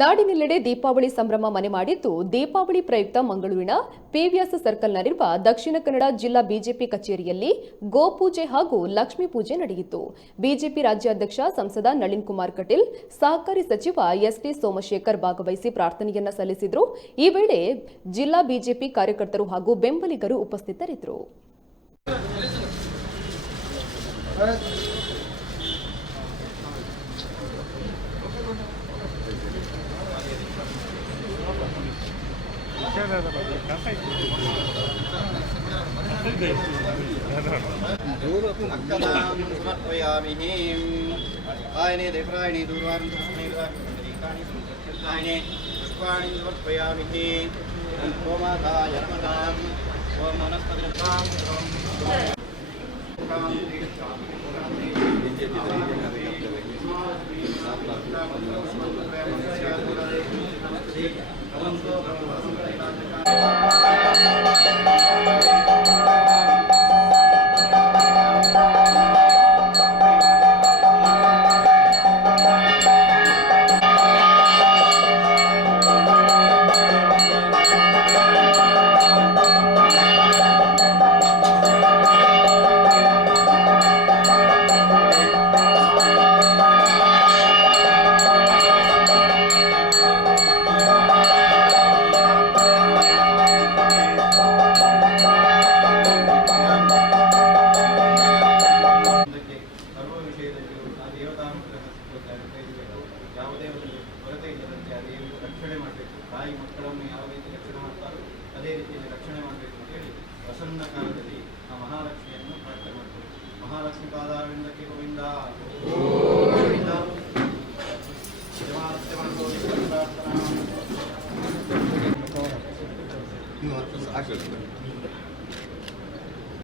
ನಾಡಿನೆಲ್ಲೆಡೆ ದೀಪಾವಳಿ ಸಂಭ್ರಮ ಮನೆ ಮಾಡಿದ್ದು, ದೀಪಾವಳಿ ಪ್ರಯುಕ್ತ ಮಂಗಳೂರಿನ ಪಿವಿಎಸ್ ಸರ್ಕಲ್ನಲ್ಲಿರುವ ದಕ್ಷಿಣ ಕನ್ನಡ ಜಿಲ್ಲಾ ಬಿಜೆಪಿ ಕಚೇರಿಯಲ್ಲಿ ಗೋಪೂಜೆ ಹಾಗೂ ಲಕ್ಷ್ಮೀ ಪೂಜೆ ನಡೆಯಿತು. ಬಿಜೆಪಿ ರಾಜ್ಯಾಧ್ಯಕ್ಷ ಸಂಸದ ನಳಿನ್ ಕುಮಾರ್ ಕಟೀಲ್, ಸಹಕಾರಿ ಸಚಿವ ಎಸ್ಟಿ ಸೋಮಶೇಖರ್ ಭಾಗವಹಿಸಿ ಪ್ರಾರ್ಥನೆಯನ್ನ ಸಲ್ಲಿಸಿದರು. ಈ ವೇಳೆ ಜಿಲ್ಲಾ ಬಿಜೆಪಿ ಕಾರ್ಯಕರ್ತರು ಹಾಗೂ ಬೆಂಬಲಿಗರು ಉಪಸ್ಥಿತರಿದ್ದರು. ಯಾವುದೇ ಒಂದು ಕೊರತೆ ಇಲ್ಲದಂತೆ ಅದೇನು ರಕ್ಷಣೆ ಮಾಡಬೇಕು, ತಾಯಿ ಮಕ್ಕಳನ್ನು ಯಾವ ರೀತಿ ರಕ್ಷಣೆ ಮಾಡ್ತಾರೋ ಅದೇ ರೀತಿಯಲ್ಲಿ ರಕ್ಷಣೆ ಮಾಡಬೇಕು ಅಂತ ಹೇಳಿ ಪ್ರಸನ್ನ ಕಾಲದಲ್ಲಿ ಆ ಮಹಾಲಕ್ಷ್ಮಿಯನ್ನು ಪ್ರಾರ್ಥನೆ ಮಾಡ್ತಾರೆ. ಮಹಾಲಕ್ಷ್ಮಿ ಪಾದಾರವಿಂದಕ್ಕೆ ಗೋವಿಂದ ಗೋವಿಂದ.